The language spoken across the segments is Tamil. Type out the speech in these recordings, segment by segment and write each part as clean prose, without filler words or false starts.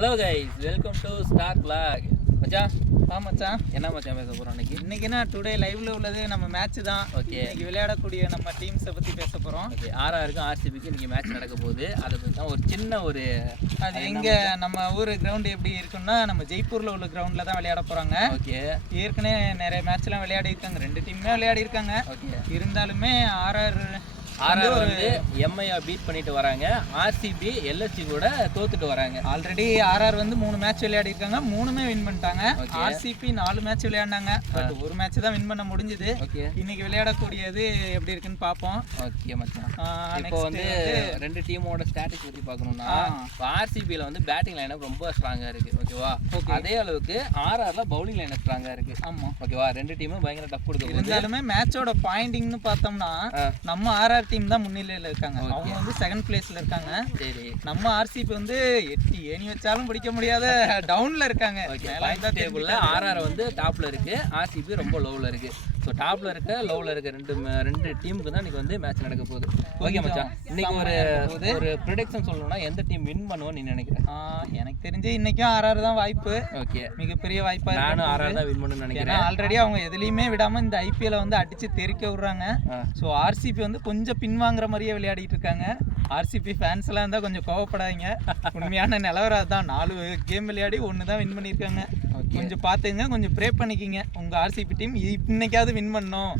Hello guys, welcome to star vlog. மச்சான், மச்சான் என்ன மச்சான் பேச போகிறோம் இன்னைக்கு என்ன டுடே லைவ்ல உள்ளது நம்ம மேட்ச் தான். ஓகே, இன்னைக்கு விளையாடக்கூடிய நம்ம டீம்ஸை பற்றி பேச போகிறோம். ஓகே, ஆர்ஆருக்கும் ஆர்சிபிக்கு இன்னைக்கு மேட்ச் நடக்க போகுது. அதை பற்றி தான் ஒரு சின்ன ஒரு அது எங்கே நம்ம ஊர் கிரவுண்டு எப்படி இருக்குன்னா, நம்ம ஜெய்ப்பூரில் உள்ள கிரவுண்டில் தான் விளையாட போகிறாங்க. ஓகே, ஏற்கனவே நிறைய மேட்ச்லாம் விளையாடி இருக்காங்க, 2 டீமுமே விளையாடி இருக்காங்க. ஓகே, இருந்தாலுமே ஆர்ஆர் வந்து எம்ஐயா பீட் பண்ணிட்டு வராங்க. ஆர்சிபி எல்எஸ்சி கூட தோத்துட்டு வராங்க. ஆல்ரெடி ஆர்ஆர் வந்து 3 மேட்ச் விளையாடி இருக்காங்க, 3மே வின் பண்ணிட்டாங்க. ஆர்சிபி 4 மேட்ச் விளையாடினாங்க, பட் ஒரு மேட்ச் தான் வின் பண்ண முடிஞ்சது. ஓகே, இன்னைக்கு விளையாடக்கூடியது எப்படி இருக்குன்னு பார்ப்போம். ஓகே மச்சான், இப்போ வந்து 2 டீமோட ஸ்டாட்டிக்ஸ் பற்றி பார்க்கணும்னா, ஆர்சிபியில் வந்து பேட்டிங் லைனப் ரொம்ப ஸ்ட்ராங்காக இருக்கு. ஓகேவா, அதே அளவுக்கு ஆர்ஆர்ல பவுலிங் லைனப் ஸ்ட்ராங்காக இருக்கு. ஆமாம், ஓகேவா, 2 டீமும் பயங்கர டஃப் கொடுக்கும். இருந்தாலுமே மேட்சோட பாயிண்டிங்னு பார்த்தோம்னா நம்ம ஆர்ஆர் டீம் தான் முன்னிலையில் இருக்காங்க. அவங்க வந்து 2nd பிளேஸ்ல இருக்காங்க. சரி, நம்ம ஆர்சிபி வந்து எட்டி ஏணி வச்சாலும் பிடிக்க முடியாத டவுன்ல இருக்காங்க. டேபிள்ல ஆர்ஆர் வந்து டாப்ல இருக்கு, ஆர்சிபி ரொம்ப லோவ்ல இருக்கு. ஸோ டாப்ல இருக்க லோவ்ல இருக்க ரெண்டு டீமுக்கு தான் இன்னைக்கு வந்து மேட்ச் நடக்க போகுது. ஓகே மச்சான், இன்னைக்கு ஒரு ப்ரெடிக்ஷன் சொல்லணும்னா எந்த டீம் வின் பண்ணுவோம் நீ நினைக்கிறேன்? எனக்கு தெரிஞ்சு இன்னைக்கும் ஆர்ஆர் தான் வாய்ப்பு. ஓகே, மிகப்பெரிய வாய்ப்பா. நானும் ஆர்ஆர் தான் வின் பண்ணணும்னு நினைக்கிறேன். ஆல்ரெடி அவங்க எதுலையுமே விடாம இந்த ஐபிஎல் வந்து அடிச்சு தெறிக்க விடுறாங்க. ஸோ ஆர்சிபி வந்து கொஞ்சம் பின்வாங்குற மாதிரியே விளையாடிட்டு இருக்காங்க. ஆர்சிபி ஃபேன்ஸ் எல்லாம் இருந்தால் கொஞ்சம் கோவப்படாதீங்க. உண்மையான நிலவரம் தான். 4 கேம் விளையாடி 1 தான் வின் பண்ணியிருக்காங்க. கொஞ்சம் பார்த்துங்க, கொஞ்சம் ப்ரே பண்ணிக்கிங்க. உங்கள் ஆர்சிபி டீம் இன்னைக்காவது வின் பண்ணணும்,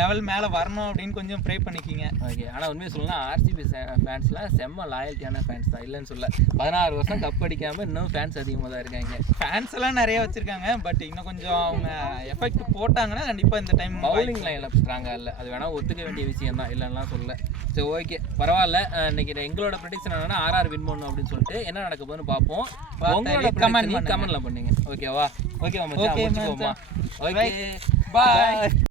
லெவல் மேலே வரணும் அப்படின்னு கொஞ்சம் ப்ரே பண்ணிக்கிங்க. ஓகே, ஆனால் உண்மையை சொல்லலாம், ஆர்சிபி ஃபேன்ஸ்லாம் செம்ம லாயல்ட்டியான ஃபேன்ஸ் தான், இல்லைன்னு சொல்ல. 16 வருஷம் கப் அடிக்காமல் இன்னும் ஃபேன்ஸ் அதிகமாக தான் இருக்காங்க. ஃபேன்ஸ் எல்லாம் நிறைய வச்சுருக்காங்க, பட் இன்னும் கொஞ்சம் அவங்க எஃபெக்ட் போட்டாங்கன்னா கண்டிப்பாக இந்த டைம் பவுலிங் லைனில் ஸ்ட்ராங்காக இல்லை, அது வேணால் ஒத்துக்க வேண்டிய விஷயம் தான், இல்லைன்னா சொல்ல. சரி, ஓகே, பரவாயில்ல. இன்னைக்கு எங்களோட ப்ரெடிக்ஷன் என்னன்னா ஆர்ஆர் வின் பண்ணணும் அப்படின்னு சொல்லிட்டு என்ன நடக்க போகுதுன்னு பார்ப்போம். உங்களோட கமெண்ட்ல பண்ணுங்க. ஓகேவா? ஓகே மச்சான், முடிச்சுக்கோமா? ஓகே, பாய்.